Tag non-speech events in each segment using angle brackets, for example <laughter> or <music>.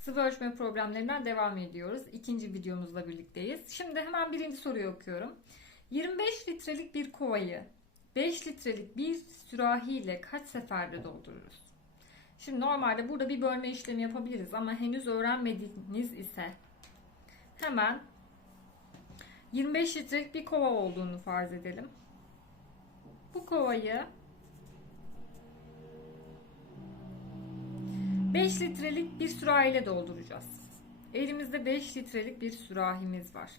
Sıvı ölçme problemlerinden devam ediyoruz. İkinci videomuzla birlikteyiz. Şimdi hemen birinci soruyu okuyorum. 25 litrelik bir kovayı 5 litrelik bir sürahi ile kaç seferde doldururuz? Şimdi normalde burada bir bölme işlemi yapabiliriz ama henüz öğrenmediğiniz ise hemen 25 litrelik bir kova olduğunu farz edelim. Bu kovayı 5 litrelik bir sürahiyle dolduracağız. Elimizde 5 litrelik bir sürahimiz var.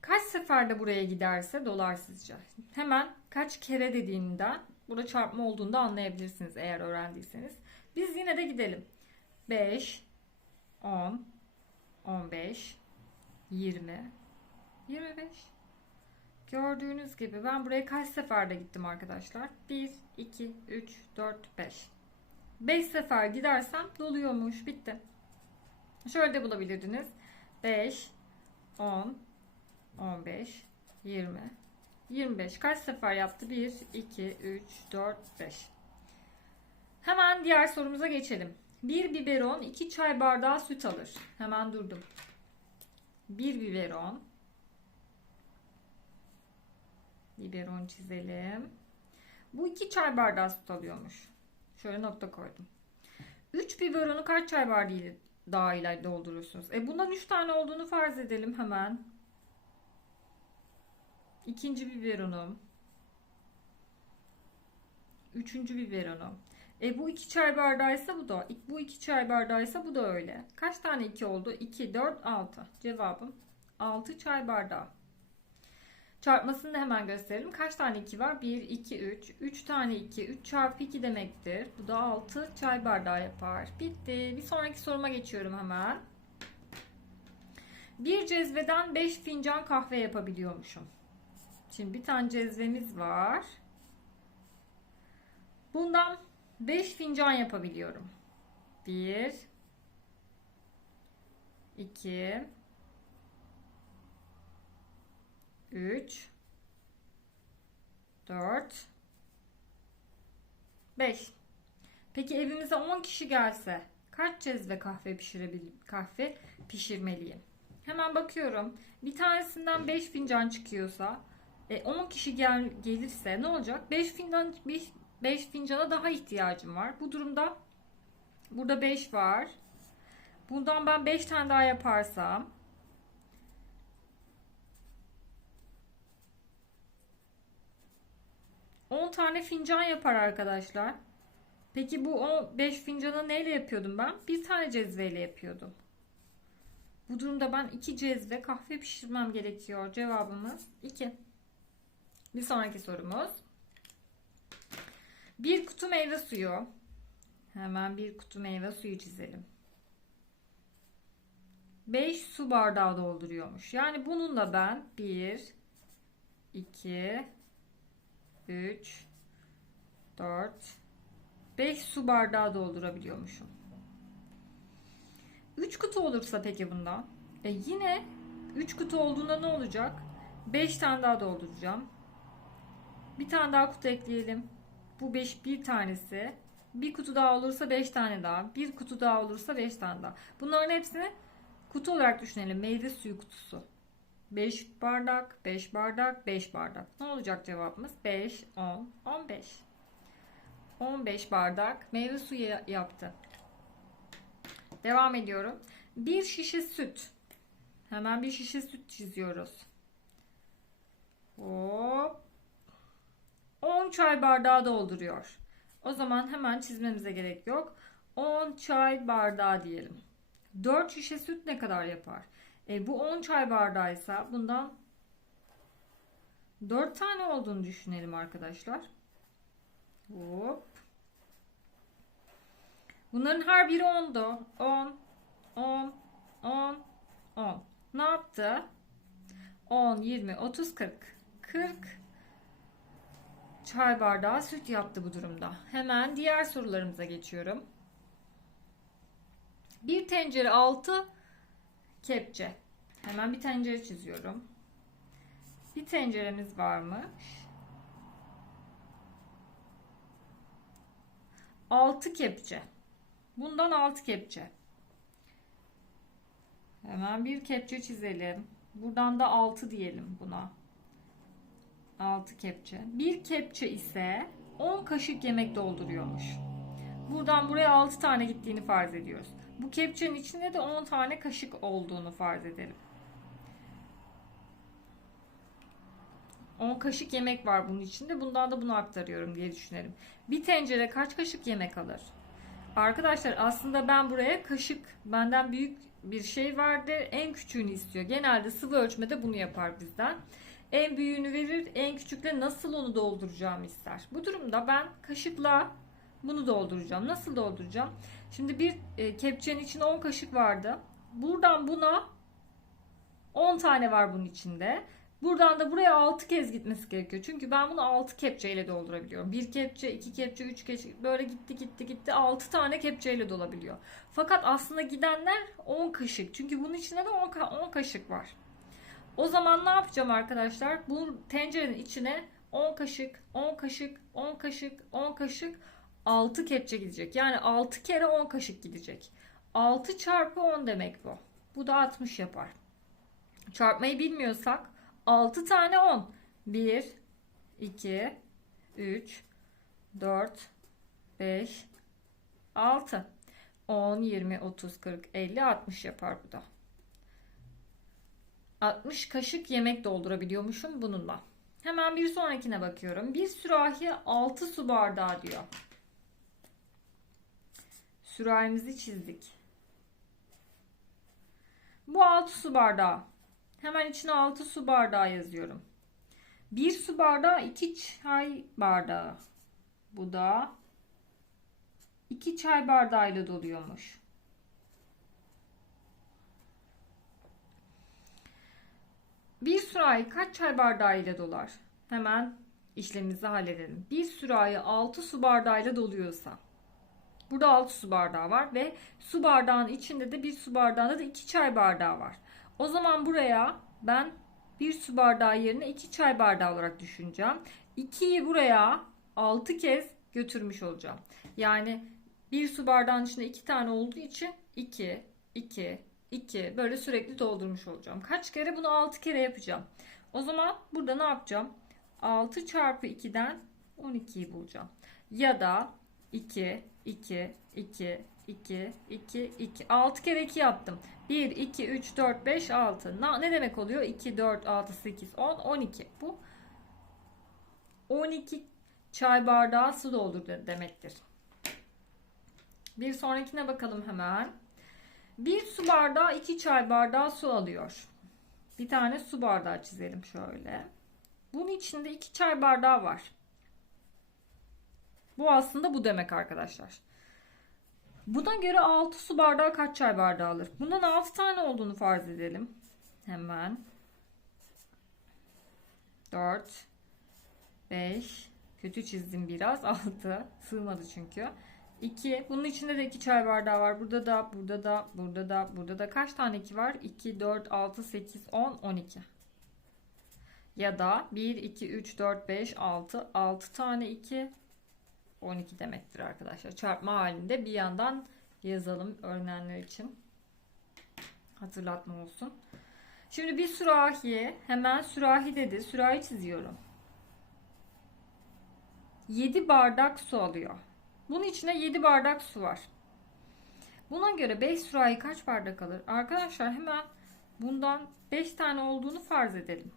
Kaç seferde buraya giderse dolar sizce? Hemen kaç kere dediğinden burada çarpma olduğunda anlayabilirsiniz eğer öğrendiyseniz. Biz yine de gidelim. 5, 10, 15, 20, 25. Gördüğünüz gibi ben buraya kaç seferde gittim arkadaşlar? 1, 2, 3, 4, 5. 5 sefer gidersem doluyormuş. Bitti. Şöyle de bulabilirdiniz. 5, 10, 15, 20, 25. Kaç sefer yaptı? 1, 2, 3, 4, 5. Hemen diğer sorumuza geçelim. Bir biberon 2 çay bardağı süt alır. Hemen durdum. Bir biberon. Biberon çizelim. Bu 2 çay bardağı süt alıyormuş. Şöyle nokta koydum. 3 biberonu kaç çay bardağı daha ile doldurursunuz? E bundan 3 tane olduğunu farz edelim hemen. İkinci biberonum. Üçüncü biberonum. E bu 2 çay bardağıysa bu da. Bu 2 çay bardağıysa bu da öyle. Kaç tane 2 oldu? 2, 4, 6. Cevabım 6 çay bardağı. Çarpmasını da hemen gösterelim. Kaç tane 2 var? 1, 2, 3. 3 tane 2. 3 çarpı 2 demektir. Bu da 6 çay bardağı yapar. Bitti. Bir sonraki soruma geçiyorum hemen. Bir cezveden 5 fincan kahve yapabiliyormuşum. Şimdi bir tane cezvemiz var. Bundan 5 fincan yapabiliyorum. 1 2 3 4 5 Peki evimize 10 kişi gelse kaç cezve kahve pişirebil kahve pişirmeliyim? Hemen bakıyorum. Bir tanesinden 5 fincan çıkıyorsa e, 10 kişi gel, gelirse ne olacak? 5 fincan 5, 5 fincana daha ihtiyacım var. Bu durumda burada 5 var. Bundan ben 5 tane daha yaparsam 10 tane fincan yapar arkadaşlar. Peki bu 5 fincanı neyle yapıyordum ben? Bir tane cezveyle yapıyordum. Bu durumda ben 2 cezve kahve pişirmem gerekiyor. Cevabımız 2. Bir sonraki sorumuz. Bir kutu meyve suyu. Hemen bir kutu meyve suyu çizelim. 5 su bardağı dolduruyormuş. Yani bununla ben 1 2 3 4 5 su bardağı doldurabiliyormuşum. 3 kutu olursa peki bundan? E yine 3 kutu olduğunda ne olacak? 5 tane daha dolduracağım. Bir tane daha kutu ekleyelim. Bu 5 bir tanesi. Bir kutu daha olursa 5 tane daha. Bir kutu daha olursa 5 tane daha. Bunların hepsini kutu olarak düşünelim. Meyve suyu kutusu. 5 bardak, 5 bardak, 5 bardak. Ne olacak cevabımız? 5, 10, 15. 15 bardak meyve suyu yaptı. Devam ediyorum. Bir şişe süt. Hemen bir şişe süt çiziyoruz. Hop. 10 çay bardağı dolduruyor. O zaman hemen çizmemize gerek yok. 10 çay bardağı diyelim. 4 şişe süt ne kadar yapar? E, bu 10 çay bardağıysa bundan 4 tane olduğunu düşünelim arkadaşlar. Hop. Bunların her biri 10'du. 10, 10, 10, 10. Ne yaptı? 10, 20, 30, 40. 40 çay bardağı süt yaptı bu durumda. Hemen diğer sorularımıza geçiyorum. Bir tencere altı kepçe. Hemen bir tencere çiziyorum. Bir tenceremiz varmış. 6 kepçe. Bundan 6 kepçe. Hemen bir kepçe çizelim. Buradan da 6 diyelim buna. 6 kepçe. Bir kepçe ise 10 kaşık yemek dolduruyormuş. Buradan buraya 6 tane gittiğini farz ediyoruz. Bu kepçenin içinde de 10 tane kaşık olduğunu farz edelim. 10 kaşık yemek var bunun içinde. Bundan da bunu aktarıyorum diye düşünelim. Bir tencere kaç kaşık yemek alır? Arkadaşlar aslında ben buraya kaşık benden büyük bir şey vardı. En küçüğünü istiyor. Genelde sıvı ölçmede bunu yapar bizden. En büyüğünü verir, en küçükle nasıl onu dolduracağımı ister. Bu durumda ben kaşıkla bunu dolduracağım. Nasıl dolduracağım? Şimdi bir e, kepçenin içinde 10 kaşık vardı. Buradan buna 10 tane var bunun içinde. Buradan da buraya 6 kez gitmesi gerekiyor. Çünkü ben bunu 6 kepçeyle doldurabiliyorum. Bir kepçe, iki kepçe, üç kepçe böyle gitti gitti gitti 6 tane kepçeyle dolabiliyor. Fakat aslında gidenler 10 kaşık. Çünkü bunun içinde de 10, 10 kaşık var. O zaman ne yapacağım arkadaşlar? Bu tencerenin içine 10 kaşık, 10 kaşık, 10 kaşık, 10 kaşık 6 kepçe gidecek. Yani 6 kere 10 kaşık gidecek. 6 çarpı 10 demek bu. Bu da 60 yapar. Çarpmayı bilmiyorsak 6 tane 10. 1, 2, 3, 4, 5, 6. 10, 20, 30, 40, 50, 60 yapar bu da. 60 kaşık yemek doldurabiliyormuşum bununla. Hemen bir sonrakine bakıyorum. Bir sürahi 6 su bardağı diyor. Sürahimizi çizdik. Bu 6 su bardağı. Hemen içine 6 su bardağı yazıyorum. 1 su bardağı 2 çay bardağı. Bu da 2 çay bardağıyla doluyormuş. Bir sürahi kaç çay bardağı ile dolar? Hemen işlemimizi halledelim. Bir sürahi 6 su bardağıyla doluyorsa. Burada 6 su bardağı var ve su bardağının içinde de bir su bardağında da 2 çay bardağı var. O zaman buraya ben bir su bardağı yerine 2 çay bardağı olarak düşüneceğim. 2'yi buraya 6 kez götürmüş olacağım. Yani bir su bardağın içinde 2 tane olduğu için 2, 2, 2 böyle sürekli doldurmuş olacağım. Kaç kere? Bunu 6 kere yapacağım. O zaman burada ne yapacağım? 6 çarpı 2'den 12'yi bulacağım. Ya da 2, 2, 2, 2, 2, 2. 6 kere 2 yaptım. 1, 2, 3, 4, 5, 6. Na, ne demek oluyor? 2, 4, 6, 8, 10, 12. Bu 12 çay bardağı su doldur demektir. Bir sonrakine bakalım hemen. Bir su bardağı 2 çay bardağı su alıyor. Bir tane su bardağı çizelim şöyle. Bunun içinde 2 çay bardağı var. Bu aslında bu demek arkadaşlar. Buna göre 6 su bardağı kaç çay bardağı alır? Bundan 6 tane olduğunu farz edelim. Hemen. 4 5 Kötü çizdim biraz. <laughs> 6 sığmadı çünkü. 2. Bunun içinde de 2 çay bardağı var. Burada da, burada da, burada da, burada da kaç tane 2 var? 2, 4, 6, 8, 10, 12. Ya da 1, 2, 3, 4, 5, 6, 6 tane 2, 12 demektir arkadaşlar. Çarpma halinde bir yandan yazalım öğrenenler için. Hatırlatma olsun. Şimdi bir sürahi hemen sürahi dedi. Sürahi çiziyorum. 7 bardak su alıyor. Bunun içine 7 bardak su var. Buna göre 5 sürahi kaç bardak alır? Arkadaşlar hemen bundan 5 tane olduğunu farz edelim.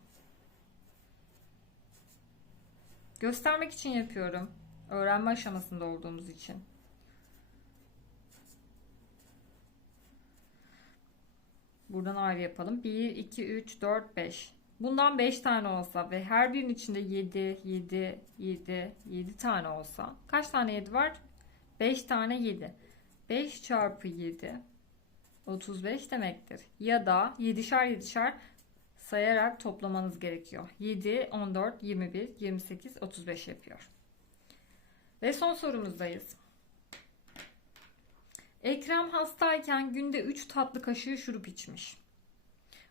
Göstermek için yapıyorum. Öğrenme aşamasında olduğumuz için. Buradan ayrı yapalım. 1, 2, 3, 4, 5. Bundan 5 tane olsa ve her birinin içinde 7, 7, 7, 7 tane olsa. Kaç tane 7 var? 5 tane 7. 5 çarpı 7 35 demektir. Ya da 7'şer 7'şer sayarak toplamanız gerekiyor. 7, 14, 21, 28, 35 yapıyor. Ve son sorumuzdayız. Ekrem hastayken günde 3 tatlı kaşığı şurup içmiş.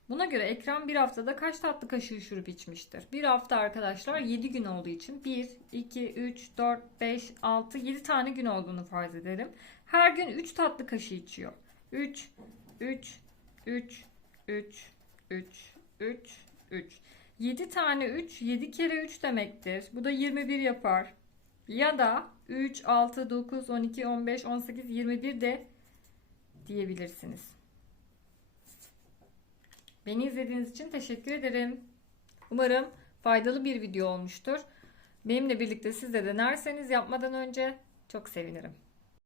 Buna göre Ekrem bir haftada kaç tatlı kaşığı şurup içmiştir? Bir hafta arkadaşlar 7 gün olduğu için 1, 2, 3, 4, 5, 6, 7 tane gün olduğunu farz edelim. Her gün 3 tatlı kaşığı içiyor. 3, 3, 3, 3, 3, 3, 3. 7 tane 3, 7 kere 3 demektir. Bu da 21 yapar. Ya da 3, 6, 9, 12, 15, 18, 21 de diyebilirsiniz. Beni izlediğiniz için teşekkür ederim. Umarım faydalı bir video olmuştur. Benimle birlikte siz de denerseniz yapmadan önce çok sevinirim.